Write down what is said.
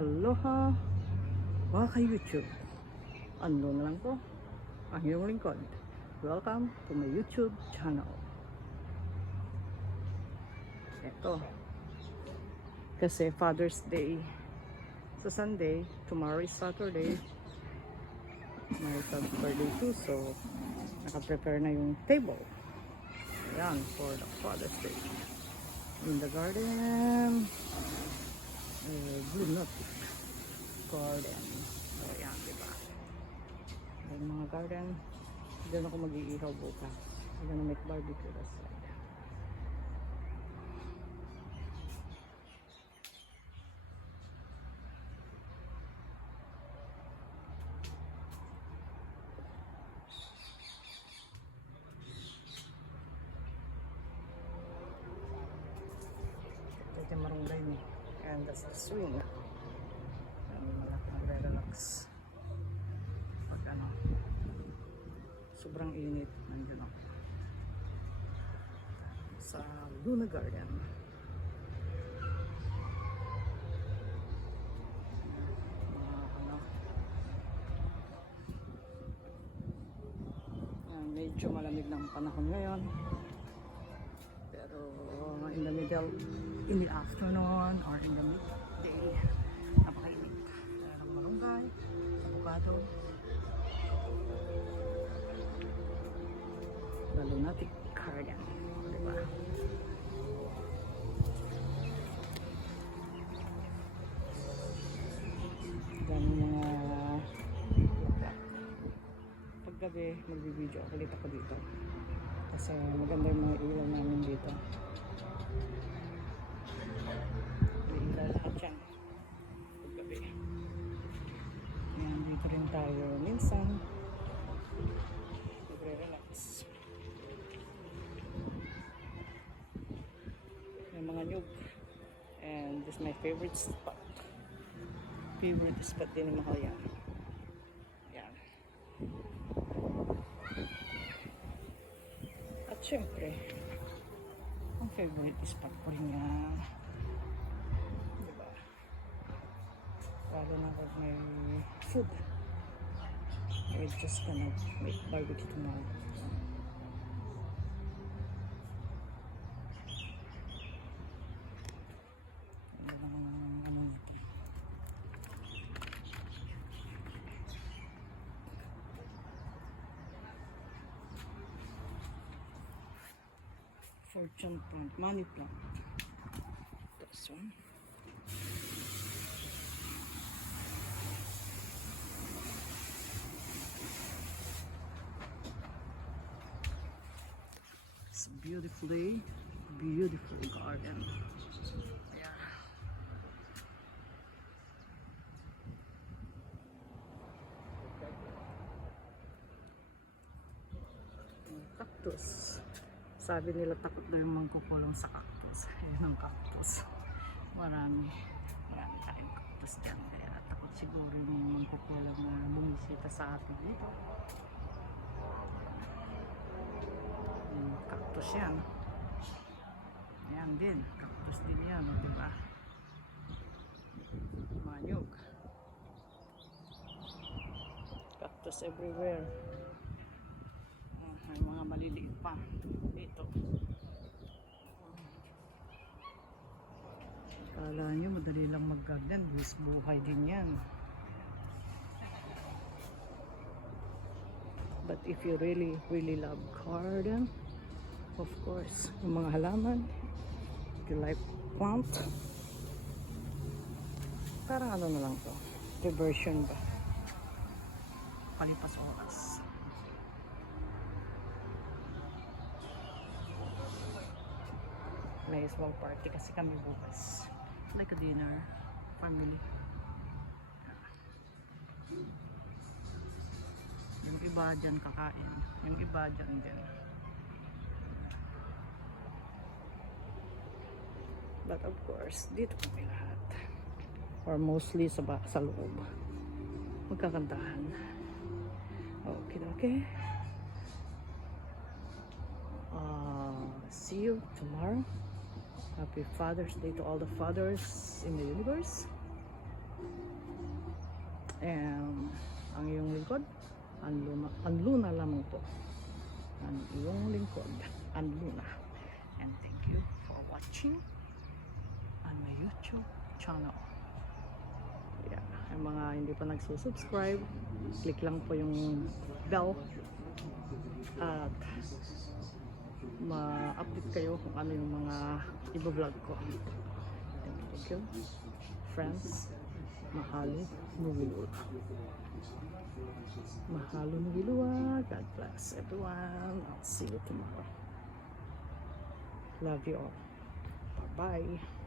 Aloha mga ka-YouTube. Ano na lang po ang iyong lingkod. Welcome to my YouTube channel. Ito kasi Father's Day sa Sunday, tomorrow is Saturday, my son's birthday too, so naka-prepare na yung table. Ayan, for the Father's Day in the garden. Blue nut garden. So yan, diba? Yung mga garden, dyan ako mag-iihaw bukas. I'm gonna make barbecue this side. Ito yung marunggay mo. And that's the swing. Relax. Pag ano, sobrang init, nandiyan ako sa Luna Garden. Ano, medyo malamig ng panahon ngayon, pero in the middle, in the afternoon or in the midday, napakainit. Meron malunggay, avocado, the lunatic garden, diba? Dami mga paggabi magbibideo ulit ako dito kasi maganda yung mga ilaw namin dito. May ilaw lahat yan paggabi. Ayan, dito rin tayo minsan magre-relax. May mga nyug, and this is my favorite spot din ni Mahal yan. Yan. At syempre ang favorite spot ko rin yan, diba? Lalo na pag may food, we're just gonna make barbecue tomorrow. Fortune plant, money plant. This one. It's a beautiful garden. Yeah. Cactus. Sabi nila takot daw yung mangkukulong sa cactus. Ayan ang cactus. Marami tayong cactus dyan. Kaya takot siguro yung mangkukulong na bumisita sa atin dito. Cactus yan. Ayan din. Cactus din yan. Diba? Manyog. Cactus everywhere. May mga maliliit pa dito. Kala nyo madali lang mag-garden, buhay din yan. But if you really love garden, of course, yung mga halaman, if you like plant, parang ano na lang to, diversion ba, palipas oras. May small party kasi kami bukas, like a dinner, family. Yung iba dyan kakain, yung iba dyan din. But of course, dito kami lahat, or mostly sa loob, magkakantahan. Okay. See you tomorrow. Happy Father's Day to all the fathers in the universe. And ang iyong lingkod, Anluna lamang po. Ang iyong lingkod, Anluna. And thank you for watching on my YouTube channel. Yeah, ang mga hindi pa nagsusubscribe, click lang po yung bell at ma-update kayo kung ano yung mga i-vlog ko. And thank you, friends. Mahalo Nubilua. Mahalo Nubilua. God bless everyone. I'll see you tomorrow. Love you all. Bye-bye.